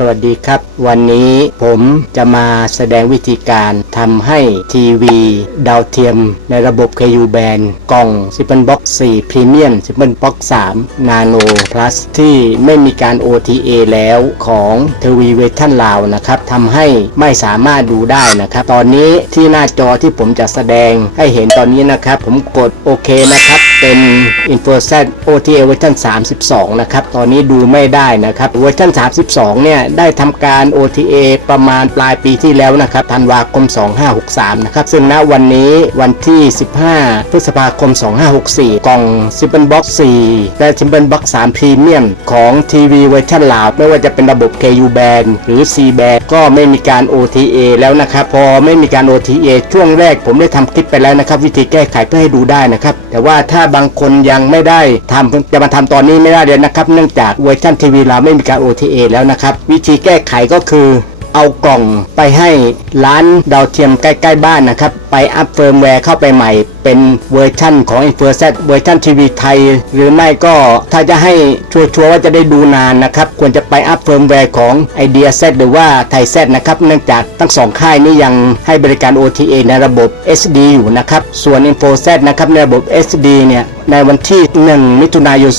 สวัสดีครับ วันนี้ผมจะมาแสดงวิธีการทำให้ทีวีดาวเทียมในระบบ KU Band กล่อง s i p p e n Box 4 Premium s i p p e n Box 3 Nano Plus ที่ไม่มีการ OTA แล้วของทวีเวทันลาวนะครับทำให้ไม่สามารถดูได้นะครับ ตอนนี้ที่หน้าจอที่ผมจะแสดงให้เห็นตอนนี้นะครับ ผมกดโอเคนะครับเป็น i n f o s e t OTA เวอร์ชัน32 นะครับ ตอนนี้ดูไม่ได้นะครับ เวอร์ชัน32 เนี่ยได้ทำการ OTA ประมาณปลายปีที่แล้วนะครับธันวาคม 2563 นะครับ ซึ่งณวันนี้วันที่ 15 พฤษภาคม 2564 กล่อง s i m p l e Box 4 และ s i m p l e Box 3 Premium ของทีวีเวอร์ชันลาว ไม่ว่าจะเป็นระบบ KU Band หรือ C Band ก็ไม่มีการ OTA แล้วนะครับ พอไม่มีการ OTA ช่วงแรกผมได้ทำคลิปไปแล้วนะครับ วิธีแก้ไขเพื่อให้ดูได้นะครับ แต่ว่าถ้าบางคนยังไม่ได้ทำจะมาทำตอนนี้ไม่ได้เลยนะครับ เนื่องจากเวอร์ชันทีวีเราไม่มีการ OTA แล้วนะครับวิธีแก้ไขก็คือเอากล่องไปให้ร้านดาวเทียมใกล้ ๆ บ้านนะครับ ไปอัพเฟิร์มแวร์เข้าไปใหม่ เป็นเวอร์ชั่นของ i n f o s e t เวอร์ชันทีวีไทย หรือไม่ก็ถ้าจะให้ชัวร์ๆว่าจะได้ดูนานนะครับ ควรจะไปอัพเฟิร์มแวร์ของ Idea Z หรือว่าไทย Z นะครับ เนื่องจากทั้งสองค่ายนี้ยังให้บริการ OTA ในระบบ SD อยู่นะครับ ส่วน i n f o s e t นะครับในระบบ SD เนี่ย ในวันที่ 1 มิถุนายน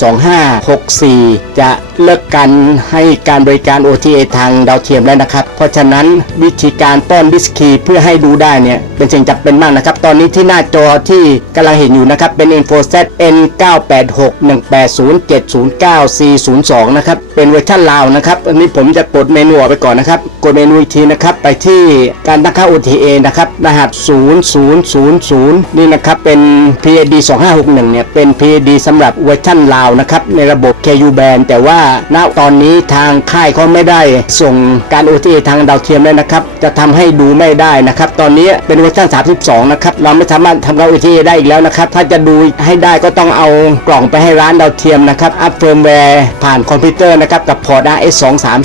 2564 จะเลิกการให้การบริการ OTA ทางดาวเทียมแล้วนะครับ เพราะฉะนั้นวิธีการป้อนดิสคีเพื่อให้ดูได้เนี่ยเป็นสิ่งจำเป็นมากนะครับ ตอนนี้ที่หน้าจอที่กำลังเห็นอยู่นะครับ เป็น InfoSet N9861809402 นะครับ เป็นเวอร์ชันลาวนะครับ อันนี้ผมจะกดเมนูออกไปก่อนนะครับ กดเมนูอีกทีนะครับ ไปที่การตั้งค่า OTA นะครับ รหัส 0000 นี่นะครับ เป็น PAD 2561เนี่ยเป็น PAD สำหรับเวอร์ชันลาวนะครับในระบบ KU Band แต่ว่าณตอนนี้ทางค่ายเขาไม่ได้ส่งการ OTA ทางดาวเทียมแล้วนะครับ จะทำให้ดูไม่ได้นะครับ ตอนนี้เป็นเวอร์ชัน32 นะครับ เราไม่สามารถทำการ OTA ได้อีกแล้วนะครับ ถ้าจะดูให้ได้ก็ต้องเอากล่องไปให้ร้านดาวเทียมนะครับ อัพเฟิร์มแวร์ผ่านคอมพิวเตอร์นะครับกับพอร์ต RS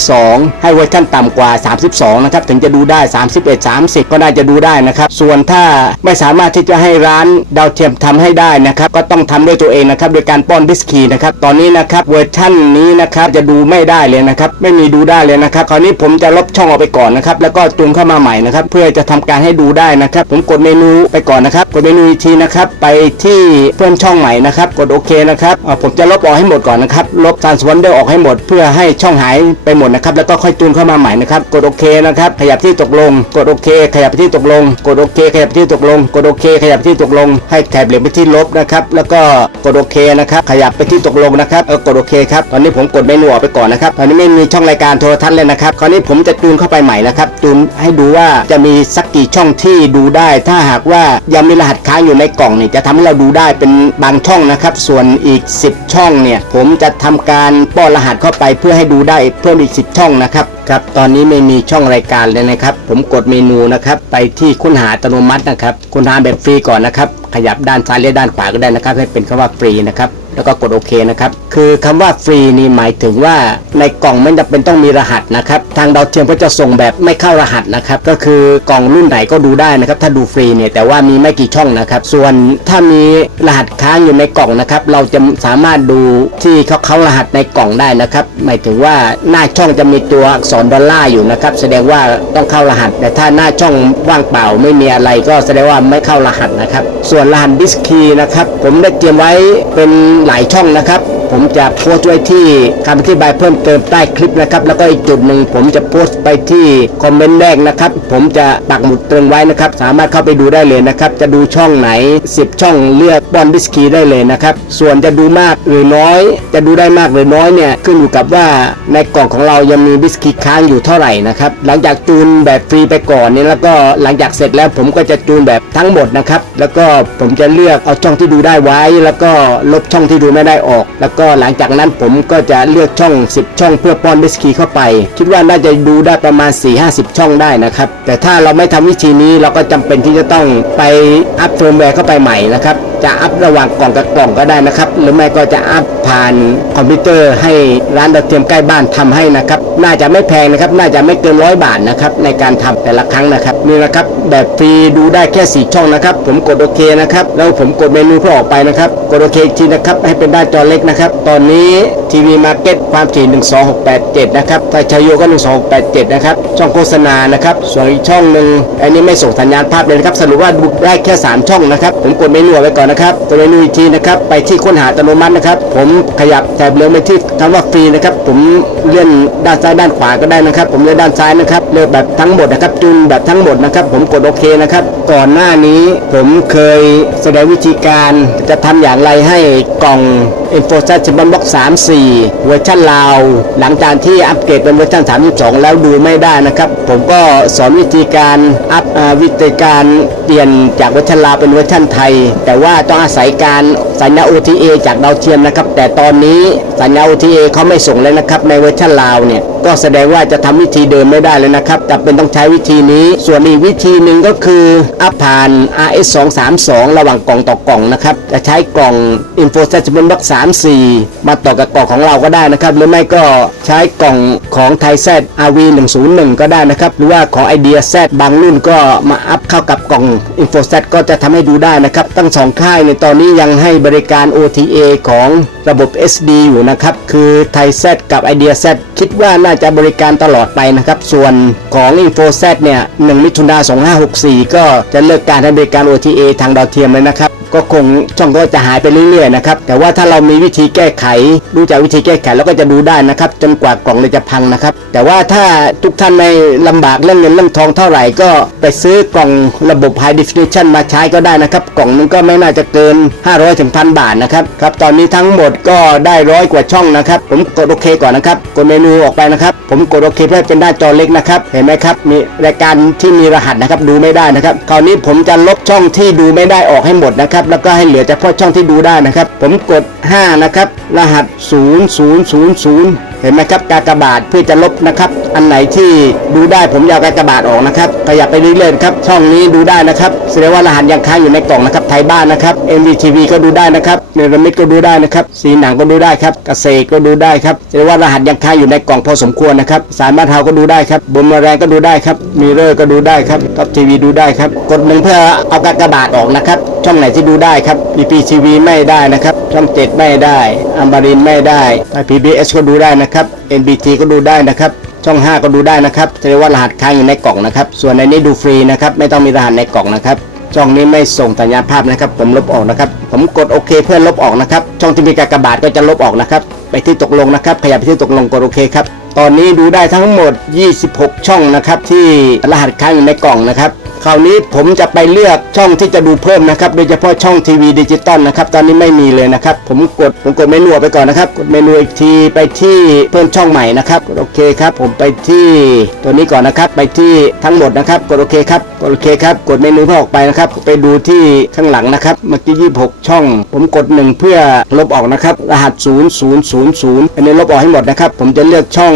232 ให้เวอร์ชันต่ำกว่า 32 นะครับ ถึงจะดูได้ 31 30 ก็น่าจะดูได้นะครับ ส่วนถ้าไม่สามารถที่จะให้ร้านดาวเทียมทำให้ได้นะครับ ก็ต้องทำด้วยตัวเองนะครับโดยการป้อนดิสคีย์นะครับตอนนี้นะครับเวอร์ชันนี้นะครับจะดูไม่ได้เลยนะครับไม่มีดูได้เลยนะครับคราวนี้ผมจะลบช่องออกไปก่อนนะครับแล้วก็จูงเข้ามาใหม่นะครับเพื่อจะทำการให้ดูได้นะครับ ผมกดเมนูไปก่อนนะครับกดเมนูอีกทีนะครับไปที่เพื่อนช่องใหม่นะครับกดโอเคนะครับผมจะลบออกให้หมดก่อนนะครับลบ transwonder ออกให้หมด เพื่อให้ช่องหายไปหมดนะครับแล้วก็ค่อยจูนเข้ามาใหม่นะครับกดโอเคนะครับขยับที่ตกลง กดโอเค ขยับไปที่ตกลง กดโอเค ขยับไปที่ตกลง กดโอเค ขยับไปที่ตกลง ให้แถบเหลี่ยมไปที่ลบนะครับแล้วก็กดโอเคนะครับ ขยับไปที่ตกลงนะครับ เออกดโอเคครับ ตอนนี้ผมกดเมนูออกไปก่อนนะครับ ตอนนี้ไม่มีช่องรายการโทรทัศน์เลยนะครับ คราวนี้ผมจะจูนเข้าไปใหม่นะครับ จูนให้ดูว่าจะมีสักกี่ช่องที่ดูได้ ถ้าหากว่ายังมีรหัสค้างอยู่ในกล่องนี่จะทำให้เราดูได้เป็นบางช่องนะครับ ส่วนอีก 10 ช่องเนี่ย ผมจะทำการป้อนรหัสเข้าไปเพื่อให้ดูได้เพิ่มอีก 10 ช่องนะครับ ครับตอนนี้ไม่มีช่องรายการเลยนะครับ ผมกดเมนูนะครับไปที่ค้นหาอัตโนมัตินะครับค้นหาแบบฟรีก่อนนะครับ ขยับด้านซ้ายหรือด้านขวาก็ได้นะครับ ให้เป็นคำว่าฟรีนะครับ แล้วก็กดโอเคนะครับ คือคำว่าฟรีนี่หมายถึงว่าในกล่องไม่จำเป็นต้องมีรหัสนะครับ ทางดาวเทียมก็จะส่งแบบไม่เข้ารหัสนะครับ ก็คือกล่องรุ่นไหนก็ดูได้นะครับ ถ้าดูฟรีเนี่ยแต่ว่ามีไม่กี่ช่องนะครับ ส่วนถ้ามีรหัสค้างอยู่ในกล่องนะครับ เราจะสามารถดูที่เขาเขารหัสในกล่องได้นะครับ หมายถึงว่าหน้าช่องจะมีตัวอักษรดอลลาร์อยู่นะครับ แสดงว่าต้องเข้ารหัส แต่ถ้าหน้าช่องว่างเปล่าไม่มีอะไรก็แสดงว่าไม่เข้ารหัสนะครับ ส่วนรหัสดิสคีนะครับ ผมได้เตรียมไว้เป็นหลายช่องนะครับ ผมจะโพสต์ไว้ที่คำอธิบายเพิ่มเติมใต้คลิปนะครับ แล้วก็อีกจุดหนึ่งผมจะโพสต์ไปที่คอมเมนต์แรกนะครับ ผมจะปักหมุดติมไว้นะครับ สามารถเข้าไปดูได้เลยนะครับ จะดูช่องไหน 10 ช่องเลือกบอนดิสคีได้เลยนะครับ ส่วนจะดูมากหรือน้อย จะดูได้มากหรือน้อยเนี่ยขึ้นอยู่กับว่าในกล่องของเรายังมีดิสคีค้างอยู่เท่าไหร่นะครับ หลังจากจูนแบบฟรีไปก่อนเนี่ยแล้วก็หลังจากเสร็จแล้วผมก็จะจูนแบบทั้งหมดนะครับ แล้วก็ผมจะเลือกเอาช่องที่ดูได้ไว้ แล้วก็ลบช่องที่ดูไม่ได้ออกแล้วก็หลังจากนั้นผมก็จะเลือกช่อง 10 ช่องเพื่อป้อนดิสคีเข้าไป คิดว่าน่าจะดูได้ประมาณ 4-50 ช่องได้นะครับ แต่ถ้าเราไม่ทำวิธีนี้เราก็จำเป็นที่จะต้องไปอัพเฟิร์มแวร์เข้าไปใหม่นะครับ จะอัพระหว่างกล่องกับกล่องก็ได้นะครับ หรือไม่ก็จะอัพผ่านคอมพิวเตอร์ให้ร้านดาวเทียมใกล้บ้านทำให้นะครับ น่าจะไม่แพงนะครับ น่าจะไม่เกินร้อยบาทนะครับในการทำแต่ละครั้งนะครับนี่นะครับแบบฟรีดูได้แค่ 4 ช่องนะครับ ผมกดโอเคนะครับแล้วผมกดเมนูเพื่อออกไปนะครับ กดโอเคอีกทีนะครับให้เป็นหน้าจอเล็กนะครับ ตอนนี้ทีวีมาร์เก็ตความถี่ 12687 นะครับไทยชายโยก็ 12687 นะครับ ช่องโฆษณานะครับ ส่วนอีกช่องหนึ่งอันนี้ไม่ส่งสัญญาณภาพเลยนะครับ สรุปว่าดูได้แค่ 3 ช่องนะครับ ผมกดเมนูไว้ก่อนนะครับกดเมนูอีกทีนะครับ ไปที่ค้นหาอัตโนมัตินะครับ ผมขยับแถบเหลืองไปที่คำว่าฟรีนะครับ ผมเลื่อนด้านซ้ายด้านขวาก็ได้นะครับ ผมเลื่อนด้านซ้ายนะครับเลือกแบบทั้งหมดนะครับจูนแบบทั้งหมดนะครับ ผมกดโอเคนะครับ ก่อนหน้านี้ผมเคยแสดงวิธีการจะทำอย่างไรให้กล่อง i n f o s e t ชิมบ็อก34 เวอร์ชันลาว หลังจากที่อัปเกรดเป็นเวอร์ชัน32 แล้วดูไม่ได้นะครับ ผมก็สอนวิธีการอัพวิธีการเปลี่ยนจากเวอร์ชันลาวเป็นเวอร์ชันไทย แต่ว่าต้องอาศัยการสัญญา OTA จากดาวเทียมนะครับ แต่ตอนนี้สัญญา OTA เขาไม่ส่งเลยนะครับในเวอร์ชันลาวเนี่ยก็แสดงว่าจะทำวิธีเดิมไม่ได้เลยนะครับจำเป็นต้องใช้วิธีนี้ส่วนอีกวิธีหนึ่งก็คืออัพผ่าน RS 2 3 2ระหว่างกล่องต่อกล่องนะครับจะใช้กล่อง Info s e t m e n t Box 3 4 มาต่อกับกล่องของเราก็ได้นะครับ หรือไม่ก็ใช้กล่องของไทย Z RV 101ก็ได้นะครับ หรือว่าของ Idea Z บางรุ่นก็มาอัพเข้ากับกล่อง Info s a t ก็จะทำให้ดูได้นะครับ ตั้งสองค่ายในตอนนี้ยังให้บริการ OTA ของระบบ SD อยู่นะครับ คือไทย Z กับ Idea Z คิดว่าน่าจะบริการตลอดไปนะครับ ส่วนของ Info Z เนี่ย 1 มิถุนา2564 ก็จะเลิกการให้บริการ OTA ทางดาวเทียมเลยนะครับ ก็คงช่องก็จะหายไปเรื่อยๆนะครับแต่ว่าถ้าเรามีวิธีแก้ไขดูจากวิธีแก้ไขแล้วก็จะดูได้นะครับ จนกว่ากล่องเลยจะพังนะครับ แต่ว่าถ้าทุกท่านในลำบากเรื่องเงินเรื่องทองเท่าไหร่ก็ไปซื้อกล่องระบบ High Definition มาใช้ก็ได้นะครับ กล่องนึงก็ไม่น่าจะเกิน 500ถึงพันบาทนะครับครับตอนนี้ทั้งหมดก็ได้ร้อยกว่าช่องนะครับ ผมกดโอเคก่อนนะครับกดเมนูออกไปนะครับ ผมกดโอเคเพื่อเป็นหน้าจอเล็กนะครับเห็นไหมครับมีรายการที่มีรหัสนะครับดูไม่ได้นะครับคราวนี้ผมจะลบช่องที่ดูไม่ได้ออกให้หมดนะครับแล้วก็ให้เหลือเฉพาะช่องที่ดูได้นะครับ ผมกด 5 นะครับ รหัส 0000 เห็นไหมครับ กากบาทเพื่อจะลบนะครับ อันไหนที่ดูได้ผมจะเอากากบาทออกนะครับขยับไปเรื่อยๆครับช่องนี้ดูได้นะครับแสดงว่ารหัสยังค้างอยู่ในกล่องนะครับไทยบ้านนะครับ MVTV ก็ดูได้นะครับเนรมิตก็ดูได้นะครับสีหนังก็ดูได้ครับเกษตรก็ดูได้ครับแสดงว่ารหัสยังค้างอยู่ในกล่องพอสมควรนะครับสารบ้าเฮาก็ดูได้ครับบมาแรงก็ดูได้ครับมีเรอร์ก็ดูได้ครับท็อปทีวีดูได้ครับกดหนึ่งเพื่อเอากากบาทออกนะครับช่องไหนที่ดูได้ครับ BPTV ไม่ได้นะครับช่อง7ไม่ได้อัมบารินไม่ได้ PBS ก็ดูได้นะครับ NBT ก็ดูได้นะครับ ช่อง 5 ก็ดูได้นะครับแสดงว่ารหัสค้างอยู่ในกล่องนะครับ ส่วนในนี้ดูฟรีนะครับ ไม่ต้องมีรหัสในกล่องนะครับช่องนี้ไม่ส่งสัญญาณภาพนะครับ ผมลบออกนะครับ ผมกดโอเคเพื่อลบออกนะครับ ช่องที่มีกากบาทก็จะลบออกนะครับ ไปที่ตกลงนะครับ ขยับไปที่ตกลงกดโอเคครับ ตอนนี้ดูได้ทั้งหมด 26 ช่องนะครับ ที่รหัสค้างอยู่ในกล่องนะครับ คราวนี้ผมจะไปเลือกช่องที่จะดูเพิ่มนะครับ โดยเฉพาะช่องทีวีดิจิตอลนะครับ ตอนนี้ไม่มีเลยนะครับ ผมกดผมกดเมนูไปก่อนนะครับ กดเมนูอีกทีไปที่เพิ่มช่องใหม่นะครับ กดโอเคครับ ผมไปที่ตัวนี้ก่อนนะครับ ไปที่ทั้งหมดนะครับ กดโอเคครับ กดโอเคครับ กดเมนูเพื่อออกไปนะครับ ไปดูที่ข้างหลังนะครับ เมื่อกี้26ช่อง ผมกดหนึ่งเพื่อลบออกนะครับ รหัส 0000อันนี้ลบออกให้หมดนะครับ ผมจะเลือกช่อง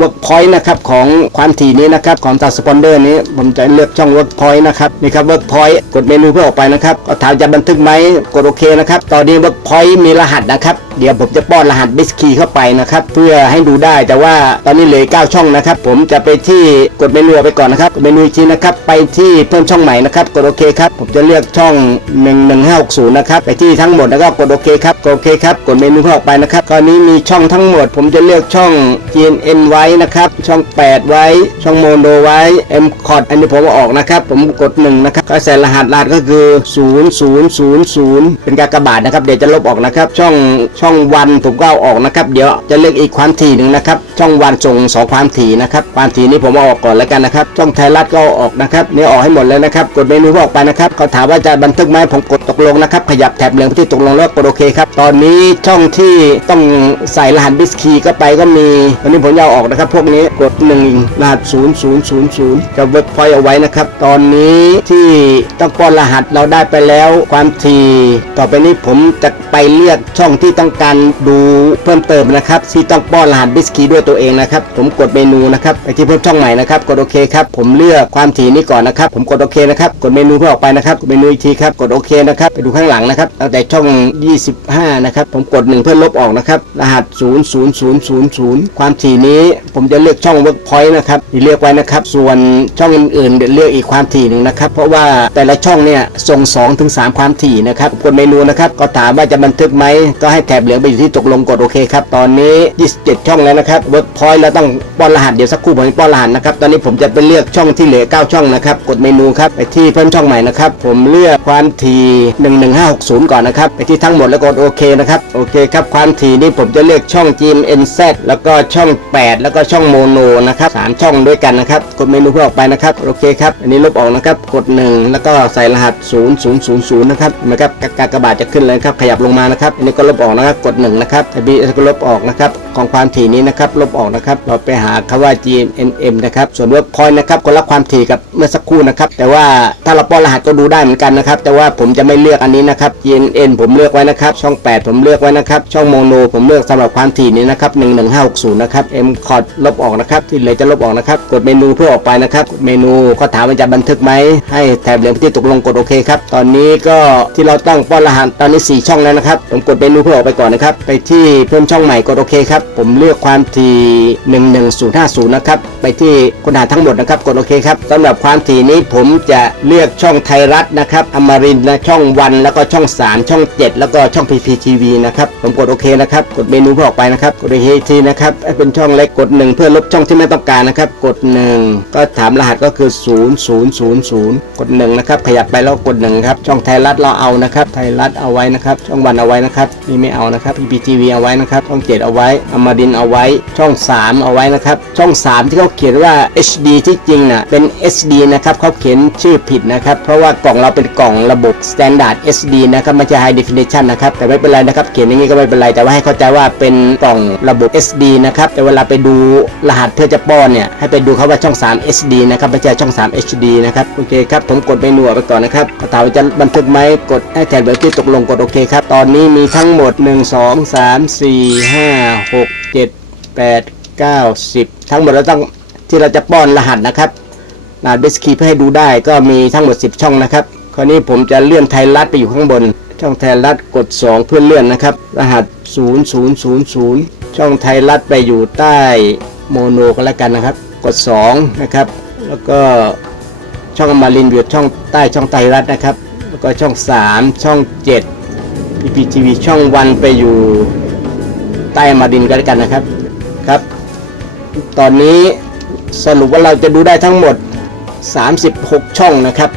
Workpoint นะครับของความถี่นี้นะครับ ของตาสปอนเดอร์นี้ ผมจะเลือกช่อง Workpoint นะครับนี่ครับ Workpoint กดเมนูเพื่อออกไปนะครับก็ถามจะบันทึกไหมกดโอเคนะครับตอนนี้เวิร์กพอยต์มีรหัสนะครับเดี๋ยวผมจะป้อนรหัสบิสคีเข้าไปนะครับ เพื่อให้ดูได้แต่ว่าตอนนี้เหลือ9ช่องนะครับ ผมจะไปที่กดเมนูไปก่อนนะครับเมนูอีกทีนะครับไปที่เพิ่มช่องใหม่นะครับกดโอเคครับผมจะเลือกช่อง 11560นะครับไปที่ทั้งหมดแล้วก็กดโอเคครับกดโอเคครับกดเมนูเพื่อออกไปนะครับตอนนี้มีช่องทั้งหมด ผมจะเลือกช่อง GNN ไว้นะครับช่อง 8 ไว้ ช่องโมโนไว้ M c o t อันนี้ผมอออกนะครับ ผมกด1นะครับก็ใส่รหัสรหัสก็คือ 0000 เป็นกากบาทนะครับเดี๋ยวจะลบออกนะครับช่องช่องวันผมก็เอาออกนะครับ เดี๋ยวจะเลือกอีกความถี่หนึ่งนะครับ ช่องวันส่งสองความถี่นะครับ ความถี่นี้ผมเอาออกก่อนแล้วกันนะครับ ช่องไทยรัฐก็เอาออกนะครับนี่ออกให้หมดเลยนะครับ กดเมนูออกไปนะครับเขาถามว่าจะบันทึกไหมผมกดตกลงนะครับ ขยับแถบเหลืองไปที่ตกลงแล้วกดโอเคครับ ตอนนี้ช่องที่ต้องใส่รหัสบิสคีก็ไปก็มีตอนนี้ผมจะเอาออกนะครับ พวกนี้กด1รหัส0000จะเวิร์กพอยต์เอาไว้นะครับ ตอนนี้ที่ต้องป้อนรหัสเราได้ไปแล้วความถี่ ต่อไปนี้ผมจะ ไปเลือกช่องที่ต้องการดูเพิ่มเติมนะครับ ที่ต้องป้อนรหัสบิสคีด้วยตัวเองนะครับ ผมกดเมนูนะครับไปที่เพิ่มช่องใหม่นะครับ กดโอเคครับ ผมเลือกความถี่นี้ก่อนนะครับ ผมกดโอเคนะครับ กดเมนูเพื่อออกไปนะครับ กดเมนูอีกทีครับ กดโอเคนะครับ ไปดูข้างหลังนะครับตั้งแต่ช่อง 25 นะครับ ผมกด 1 เพื่อลบออกนะครับ รหัส 00000 ความถี่นี้ผมจะเลือกช่อง Workpoint นะครับที่เลือกไว้นะครับ ส่วนช่องอื่นๆเดี๋ยวเลือกอีกความถี่หนึ่งนะครับ เพราะว่าแต่ละช่องเนี่ยส่ง2ถึง3ความถี่นะครับ กดเมนูนะครับ ก็ถามว่าจะบันทึกไหมก็ให้แถบเหลืองไปอยู่ที่ตกลงกดโอเคครับตอนนี้ 27 ช่องแล้วนะครับ Workpoint แล้วต้องป้อนรหัสเดี๋ยวสักครู่ผมจะป้อนรหัสนะครับตอนนี้ผมจะไปเลือกช่องที่เหลือ 9 ช่องนะครับกดเมนูครับไปที่เพิ่มช่องใหม่นะครับผมเลือกความถี่11560 ก่อนนะครับไปที่ทั้งหมดแล้วกดโอเคนะครับโอเคครับความถี่นี้ผมจะเลือกช่อง GMNZ แล้วก็ช่อง 8 แล้วก็ช่องโมโนนะครับสามช่องด้วยกันนะครับกดเมนูเพื่อออกไปนะครับโอเคครับอันนี้ลบออกนะครับกด 1 แล้วก็ใส่รหัส 0000นะครับนะครับกากากบาทจะขึ้นเลยครับขยับลงมานะครับอันนี้ก็ลบออกนะครับกด1นะครับทบีก็ลบออกนะครับของความถี่นี้นะครับลบออกนะครับ เราไปหาคำว่า GMM นะครับส่วนเว็บคอยนะครับก็รับความถี่กับเมื่อสักครู่นะครับแต่ว่าถ้าเราป้อนรหัสก็ดูได้เหมือนกันนะครับ แต่ว่าผมจะไม่เลือกอันนี้นะครับ GNN ผมเลือกไว้นะครับ ช่อง 8 ผมเลือกไว้นะครับ ช่องโมโน ผมเลือกสำหรับความถี่นี้นะครับ11560นะครับ M คอร์ดลบออกนะครับที่เหลือจะลบออกนะครับกดเมนูเพื่อออกไปนะครับเมนูก็ถามว่าจะบันทึกไหมให้แถบเหลืองที่ตกลงกดโอเคครับตอนนี้ก็ที่เราต้งป้อนรหัสตอนนี้ 4 ช่องแล้วนะครับ ผมกดเมนูเพื่อออกไปก่อนนะครับ ไปที่เพิ่มช่องใหม่กดโอเคครับ ผมเลือกความถี่11050 นะครับ ไปที่ค้นหาทั้งหมดนะครับ กดโอเคครับสำหรับความถี่นี้ผมจะเลือกช่องไทยรัฐนะครับอมรินและช่องวัน แล้วก็ช่อง 3 ช่อง 7 แล้วก็ช่อง PPTV นะครับ ผมกดโอเคนะครับ กดเมนูเพื่อออกไปนะครับ กดอีกทีนะครับเป็นช่องเล็กกด 1 เพื่อลบช่องที่ไม่ต้องการนะครับ กด 1 ก็ถามรหัสก็คือ 0000 กด1นะครับ ขยับไปแล้วกด1ครับ ช่องไทยรัฐเราเอานะครับ ไทยรัฐเอาไว้นะครับ ช่องวันเอาไว้นะครับนี่ไม่เอานะครับ PPTV เอาไว้นะครับช่อง 7 เอาไว้อมรินเอาไว้ช่อง 3 เอาไว้นะครับช่อง 3 ที่เขาเขียนว่า HD ที่จริงน่ะเป็น SD นะครับเขาเขียนชื่อผิดนะครับเพราะว่ากล่องเราเป็นกล่องระบบ Standard SD นะครับไม่ใช่ High Definition นะครับแต่ไม่เป็นไรนะครับเขียนอย่างนี้ก็ไม่เป็นไรแต่ว่าให้เข้าใจว่าเป็นกล่องระบบ SD นะครับแต่เวลาไปดูรหัสเพื่อจะป้อนเนี่ยให้ไปดูเขาว่าช่อง 3 SD นะครับไม่ใช่ช่อง 3 HD นะครับโอเคครับผมกดเมนูไปก่อนนะครับถามว่าจะบันทึกไหมกดให้แทนเบอร์ที่ตกลงกดโอเคครับตอนนี้มีทั้งหมด 1 2 3 4 5 6 7 8 9 10 ทั้งหมดเราต้องที่เราจะป้อนรหัสนะครับรหัสเบสคีเพื่อให้ดูได้ก็มีทั้งหมด 10 ช่องนะครับ คราวนี้ผมจะเลื่อนไทยรัฐไปอยู่ข้างบน ช่องไทยรัฐกด 2 เพื่อเลื่อนนะครับ รหัส 0000 ช่องไทยรัฐไปอยู่ใต้โมโนก็แล้วกันนะครับ กด 2 นะครับ แล้วก็ช่องมารินอยู่ช่องใต้ช่องไทยรัฐนะครับ แล้วก็ช่อง 3 ช่อง 7 PPTV ช่องวันไปอยู่ใต้มารินก็แล้วกันนะครับครับ ตอนนี้สรุปว่าเราจะดูได้ทั้งหมด 36 ช่องนะครับ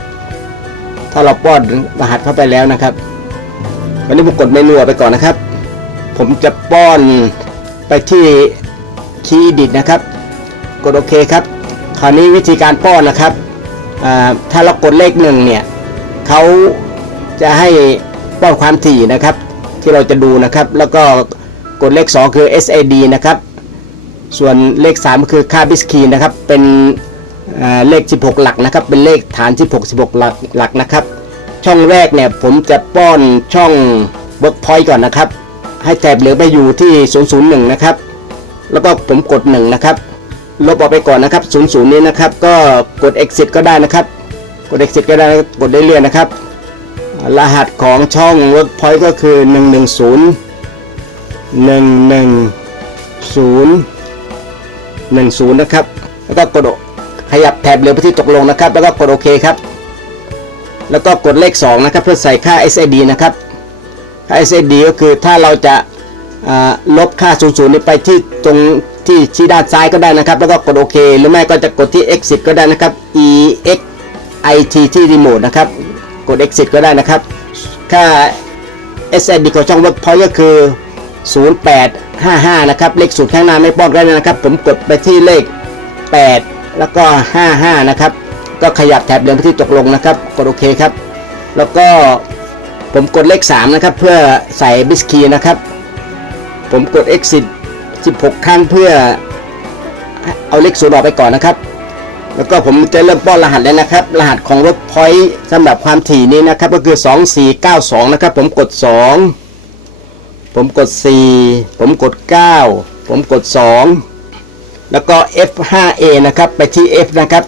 ถ้าเราป้อนรหัสเข้าไปแล้วนะครับ วันนี้ผมกดเมนูไปก่อนนะครับ ผมจะป้อนไปที่คีย์ดิตนะครับ กดโอเคครับ คราวนี้วิธีการป้อนนะครับ ถ้าเรากดเลขหนึ่งเนี่ยเขาจะให้ ป้อนความถี่นะครับ ที่เราจะดูนะครับ แล้วก็กดเลข 2 คือ SAD นะครับ ส่วนเลข 3 คือค่าบิสคีนะครับ เป็นเเลข 16 หลักนะครับ เป็นเลขฐาน 16 16 หลักหลักนะครับ ช่องแรกเนี่ยผมจะป้อนช่อง Workpoint ก่อนนะครับ ให้แถบเหลือไปอยู่ที่ 001 นะครับ แล้วก็ผมกด 1 นะครับลบออกไปก่อนนะครับ 00 นี้นะครับ ก็กด exit ก็ได้นะครับ กด exit ก็ได้กดได้เรื่อยๆนะครับ รหัสของช่อง Workpoint ก็คือ 110 110 10 นะครับ แล้วก็กดขยับแถบเหลือไปที่ตกลงนะครับ แล้วก็กดโอเคครับ แล้วก็กดเลข 2 นะครับ เพื่อใส่ค่า SID นะครับ ค่า SID ก็คือถ้าเราจะลบค่า 00 นี้ไปที่ตรงที่ชี้ด้านซ้ายก็ได้นะครับ แล้วก็กดโอเค หรือไม่ก็จะกดที่ exit ก็ได้นะครับ e x i t ที่รีโมทนะครับ กด exit ก็ได้นะครับ ค่า SID ของช่อง Workpoint ก็คือ 0855 นะครับ เลขศูนย์ข้างหน้าไม่ป้อนได้นะครับ ผมกดไปที่เลข 8 แล้วก็ 55 นะครับ ก็ขยับแถบเหลืองไปที่ตกลงนะครับ กดโอเคครับ แล้วก็ผมกดเลข 3 นะครับ เพื่อใส่บิสคีนะครับ ผมกด exit 16 ครั้งเพื่อเอาเลขศูนย์ออกไปก่อนนะครับ แล้วก็ผมจะเริ่มป้อนรหัสแล้วนะครับ รหัสของ Workpoint สำหรับความถี่นี้นะครับ ก็คือ 2492 นะครับ ผมกด 2 ผมกด 4 ผมกด 9 ผมกด 2 แล้วก็ F5A นะครับ ไปที่ F นะครับ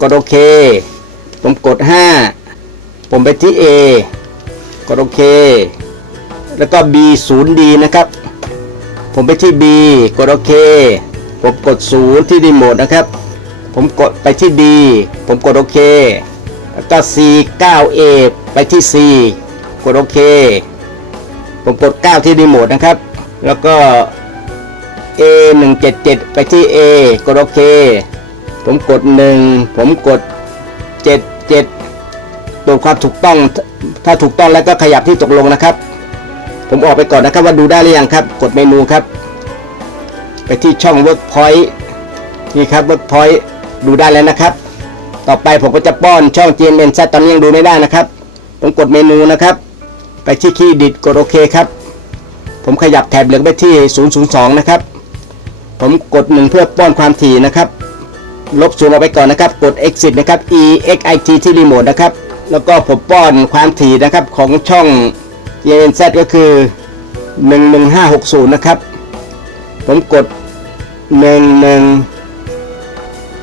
กดโอเค ผมกด 5 ผมไปที่ A กดโอเค แล้วก็ B 0D นะครับ ผมไปที่ B กดโอเค ผมกด 0 ที่รีโมทนะครับ ผมกดไปที่ D ผมกดโอเคแล้วก็ C 9A ไปที่ C กดโอเค ผมกด 9 ที่รีโมทนะครับ แล้วก็ A 1 7 7 ไปที่ A กดโอเค ผมกด 1 ผมกด 7 7 ตรวจความถูกต้อง ถ้าถูกต้องแล้วก็ขยับที่ตกลงนะครับ ผมออกไปก่อนนะครับว่าดูได้หรือยังครับ กดเมนูครับ ไปที่ช่อง Workpoint นี่ครับ Workpoint ดูได้แล้วนะครับ ต่อไปผมก็จะป้อนช่อง GMN Z ตอนนี้ยังดูไม่ได้นะครับ ผมกดเมนูนะครับ ไปที่คีย์ดิดกดโอเคครับ ผมขยับแถบเหลืองไปที่ 002 นะครับ ผมกด 1 เพื่อป้อนความถี่นะครับ ลบศูนย์ออกไปก่อนนะครับ กด exit นะครับ exit ที่รีโมทนะครับ แล้วก็ผมป้อนความถี่นะครับของช่อง GNZ ก็คือ 11560 นะครับ ผมกด 11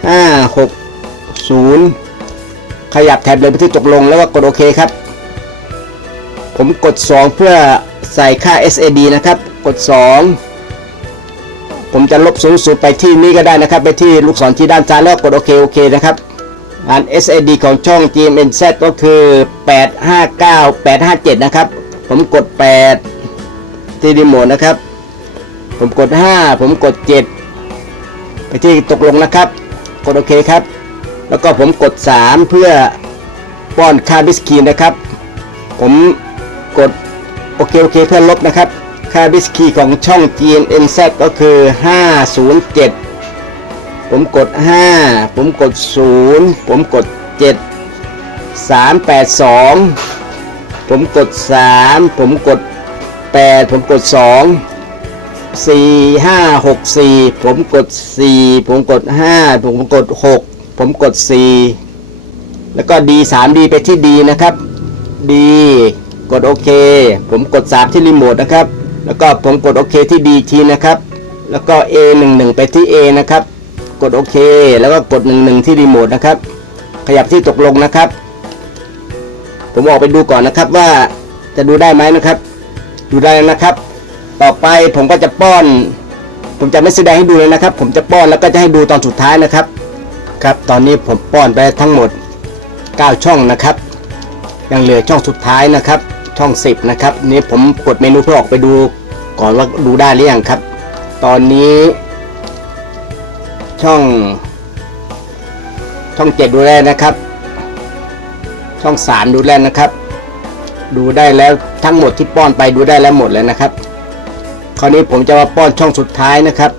11560ขยับแถบเลยไปที่ตกลงแล้วก็กดโอเคครับ ผมกด 2 เพื่อใส่ค่า SAD นะครับ กด 2 ผมจะลบสูงสุดไปที่นี้ก็ได้นะครับ ไปที่ลูกศรที่ด้านซ้ายแล้วกดโอเคโอเคนะครับอัน SAD ของช่อง GMNZ ก็คือ 859 857 นะครับ ผมกด 8 ที่รีโมทนะครับ ผมกด 5 ผมกด 7 ไปที่ตกลงนะครับ กดโอเคครับ แล้วก็ผมกด 3 เพื่อป้อนค่าบิสคีนะครับ ผมกดโอเคโอเคเพื่อลบนะครับ ค่าบิสคีของช่อง GNNZ ก็คือ 507 ผมกด 5 ผมกด 0 ผมกด 7 382 ผมกด 3 ผมกด 8 ผมกด 2 4 5 6 4 ผมกด 4 ผมกด 5 ผมกด 6 ผมกด 4 แล้วก็ D 3 D ไปที่ D นะครับ D กดโอเค ผมกด 3 ที่รีโมทนะครับ แล้วก็ผมกดโอเคที่ D ทีนะครับ แล้วก็ A 1 1ไปที่ A นะครับ กดโอเค แล้วก็กด 1 1 ที่รีโมทนะครับ ขยับที่ตกลงนะครับ ผมออกไปดูก่อนนะครับว่าจะดูได้ไหมนะครับ ดูได้นะครับ ต่อไปผมก็จะป้อน ผมจะไม่แสดงให้ดูเลยนะครับ ผมจะป้อนแล้วก็จะให้ดูตอนสุดท้ายนะครับ ครับตอนนี้ผมป้อนไปทั้งหมด 9 ช่องนะครับ ยังเหลือช่องสุดท้ายนะครับ ช่อง 10 นะครับ นี่ผมกดเมนูเพื่อออกไปดูก่อนว่าดูได้หรือยังครับ ตอนนี้ ช่อง ช่อง 7 ดูได้นะครับ ช่อง 3 ดูได้นะครับ ดูได้แล้วทั้งหมดที่ป้อนไปดูได้แล้วหมดเลยนะครับ คราวนี้ผมจะมาป้อนช่องสุดท้ายนะครับ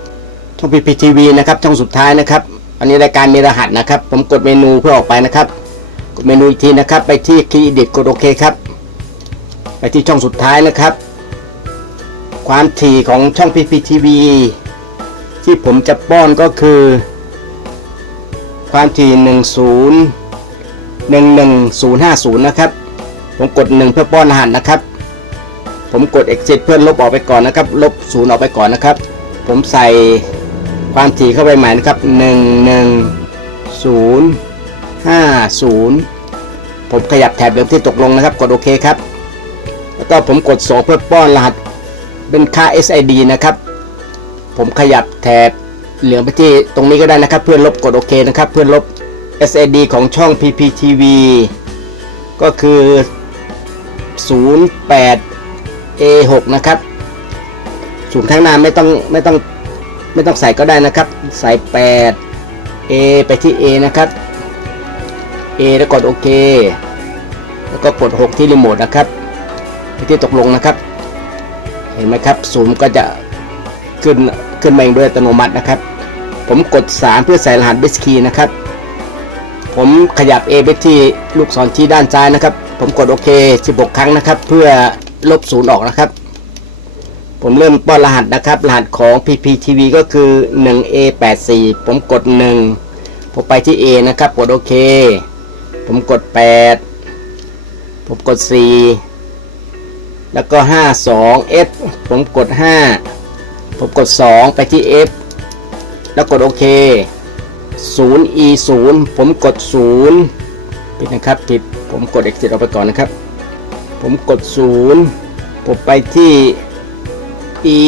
ช่อง PPTV นะครับ ช่องสุดท้ายนะครับ อันนี้รายการมีรหัสนะครับ ผมกดเมนูเพื่อออกไปนะครับ กดเมนูอีกทีนะครับ ไปที่คีย์ดิดกดโอเคครับ ไปที่ช่องสุดท้ายนะครับ ความถี่ของช่อง PPTV ที่ผมจะป้อนก็คือ ความถี่ 10 11050 นะครับ ผมกด 1 เพื่อป้อนรหัสนะครับ ผมกด exit เพื่อลบออกไปก่อนนะครับ ลบศูนย์ออกไปก่อนนะครับ ผมใส่ความถี่เข้าไปใหม่นะครับ 11050 ผมขยับแถบเดิมที่ตกลงนะครับ กดโอเคครับ แล้วก็ผมกด 2 เพื่อป้อนรหัสเป็นค่า SID นะครับ ผมขยับแถบเหลืองไปที่ตรงนี้ก็ได้นะครับ เพื่อลบกดโอเคนะครับ เพื่อลบ SID ของช่อง PPTV ก็คือ 08 A6 นะครับศูนย์ข้างหน้าไม่ต้องไม่ต้องไม่ต้องใส่ก็ได้นะครับ ใส่ 8 A ไปที่ A นะครับ A แล้วกดโอเค แล้วก็กด 6 ที่รีโมทนะครับไปที่ตกลงนะครับ เห็นไหมครับศูนย์ก็จะขึ้นขึ้นมาเองโดยอัตโนมัตินะครับ ผมกด 3 เพื่อใส่รหัสบิสคีนะครับ ผมขยับ A ไปที่ลูกศรชี้ด้านซ้ายนะครับ ผมกดโอเค 16 ครั้งนะครับ เพื่อ ลบศูนย์ออกนะครับ ผมเริ่มป้อนรหัสนะครับ รหัสของ PPTV ก็คือ 1A84 ผมกด 1 ผมไปที่ A นะครับ กดโอเค ผมกด 8 ผมกด 4 แล้วก็ 52 F ผมกด 5 ผมกด 2 ไปที่ F แล้วกดโอเค 0 E 0 ผมกด 0ผิดนะครับผิดผมกด exit ออกไปก่อนนะครับ ผมกด 0 ผมไปที่ E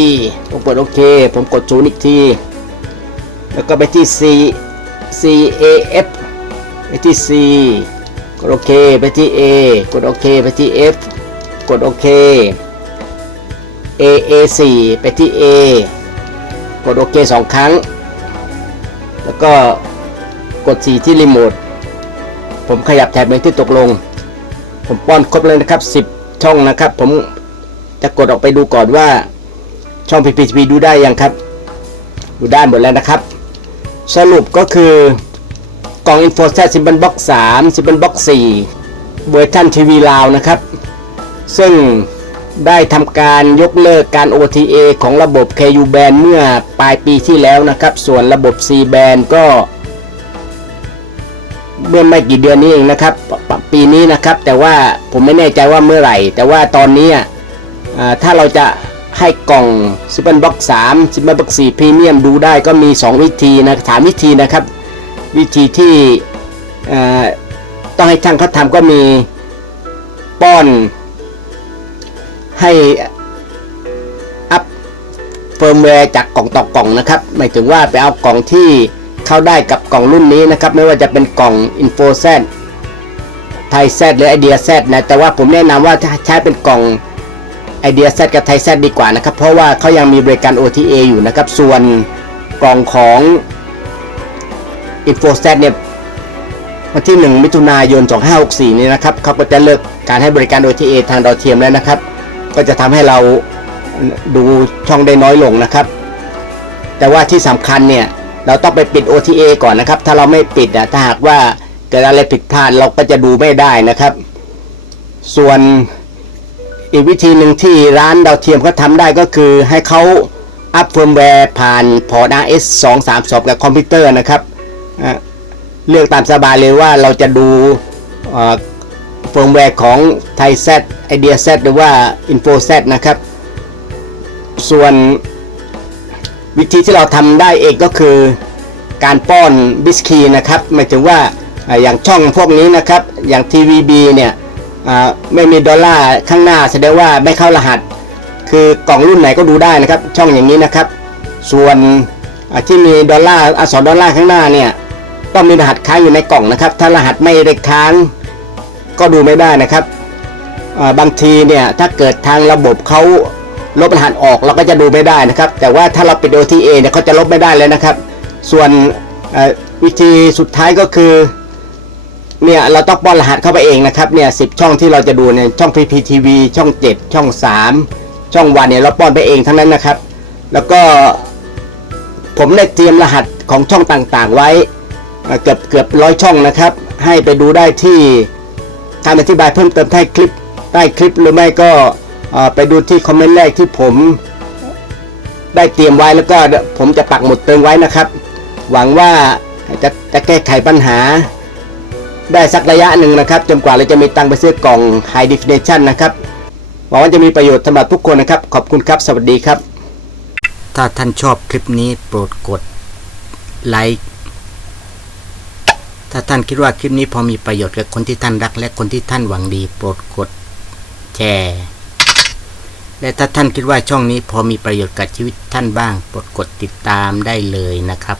ผมกดโอเค ผมกด 0 อีกที แล้วก็ไปที่ C C A F ไปที่ C กดโอเคไปที่ A กดโอเคไปที่ F กดโอเค A A 4ไปที่ A กดโอเคสองครั้ง แล้วก็กด 4 ที่รีโมท ผมขยับแถบเมนที่ตกลง ผมป้อนครบเลยนะครับ 10 ช่องนะครับ ผมจะกดออกไปดูก่อนว่าช่อง PPTV ดูได้ยังครับ ดูได้หมดแล้วนะครับ สรุปก็คือกล่อง Info Z Symbol Box 3 Symbol Box 4เวอร์ชันทีวีลาวนะครับ ซึ่งได้ทำการยกเลิกการ OTA ของระบบ KU Band เมื่อปลายปีที่แล้วนะครับ ส่วนระบบ C Band ก็ เมื่อไม่กี่เดือนนี้เองนะครับป,ปีนี้นะครับ แต่ว่าผมไม่แน่ใจว่าเมื่อไหร่ แต่ว่าตอนนี้อ่าถ้าเราจะให้กล่อง s i p p e r Box 3 s i p p e r Box 4 Premium ดูได้ก็มี 2 วิธีนะถามวิธีนะครับ วิธีที่อ่อต้องให้ช่างเขาทำก็มีป้อนให้อัพเฟิร์มแวร์จากกล่องต่อกล่องนะครับ หมายถึงว่าไปเอากล่องที่ เข้าได้กับกล่องรุ่นนี้นะครับ ไม่ว่าจะเป็นกล่อง Info Z ไทย Z หรือ Idea Z นะแต่ว่าผมแนะนำว่าใช้เป็นกล่อง Idea Z กับไทย Z ดีกว่านะครับ เพราะว่าเขายังมีบริการ OTA อยู่นะครับ ส่วนกล่องของ Info Z เนี่ยวันที่ 1 มิถุนายน 2564 นี้นะครับเขาก็จะเลิกการให้บริการ OTA ทางดาวเทียมแล้วนะครับ ก็จะทำให้เราดูช่องได้น้อยลงนะครับ แต่ว่าที่สำคัญเนี่ย เราต้องไปปิด OTA ก่อนนะครับ ถ้าเราไม่ปิดอะถ้าหากว่าเกิดอะไรผิดพลาดเราก็จะดูไม่ได้นะครับ ส่วนอีกวิธีหนึ่งที่ร้านดาวเทียมเขาทำได้ก็คือให้เขาอัพเฟิร์มแวร์ผ่านพอร์ต RS 2 3 2กับคอมพิวเตอร์นะครับเลือกตามสบายเลยว่าเราจะดูเฟิร์มแวร์ของไทย Z Idea Z หรือว่า Info Z นะครับ ส่วน วิธีที่เราทำได้เองก็คือการป้อนบิสคีนะครับหมายถึงว่าอย่างช่องพวกนี้นะครับอย่าง TVB เนี่ยไม่มีดอลลาร์ข้างหน้าแสดงว่าไม่เข้ารหัส คือกล่องรุ่นไหนก็ดูได้นะครับ ช่องอย่างนี้นะครับ ส่วนที่มีดอลลาร์อักษรดอลลาร์ข้างหน้าเนี่ยต้องมีรหัสค้างอยู่ในกล่องนะครับ ถ้ารหัสไม่ได้ค้างก็ดูไม่ได้นะครับบางทีเนี่ยถ้าเกิดทางระบบเขา ลบรหัสออกเราก็จะดูไม่ได้นะครับ แต่ว่าถ้าเราปิด OTA เนี่ยเขาจะลบไม่ได้เลยนะครับ ส่วนวิธีสุดท้ายก็คือเนี่ยเราต้องป้อนรหัสเข้าไปเองนะครับเนี่ยสิช่องที่เราจะดูเนี่ยช่อง PPTV ช่อง 7 ช่อง 3 ช่องวันเนี่ยเราป้อนไปเองทั้งนั้นนะครับ แล้วก็ผมได้เตรียมรหัสของช่องต่างๆ ไว้เกือบเกือบร้อยช่องนะครับ ให้ไปดูได้ที่คำอธิบายเพิ่มเติมใต้คลิปใต้คลิปหรือไม่ก็ ไปดูที่คอมเมนต์แรกที่ผมได้เตรียมไว้แล้วก็ผมจะปักหมุดเติมไว้นะครับ หวังว่าจะจะแก้ไขปัญหา ได้สักระยะหนึ่งนะครับ จนกว่าเราจะมีตังค์ไปซื้อกล่อง High Definition นะครับหวังว่าจะมีประโยชน์สำหรับทุกคนนะครับ ขอบคุณครับ สวัสดีครับ ถ้าท่านชอบคลิปนี้โปรดกดไลค์ถ้าท่านคิดว่าคลิปนี้พอมีประโยชน์กับคนที่ท่านรักและคนที่ท่านหวังดี โปรดกดแชร์ และถ้าท่านคิดว่าช่องนี้พอมีประโยชน์กับชีวิตท่านบ้างโปรดกดติดตามได้เลยนะครับ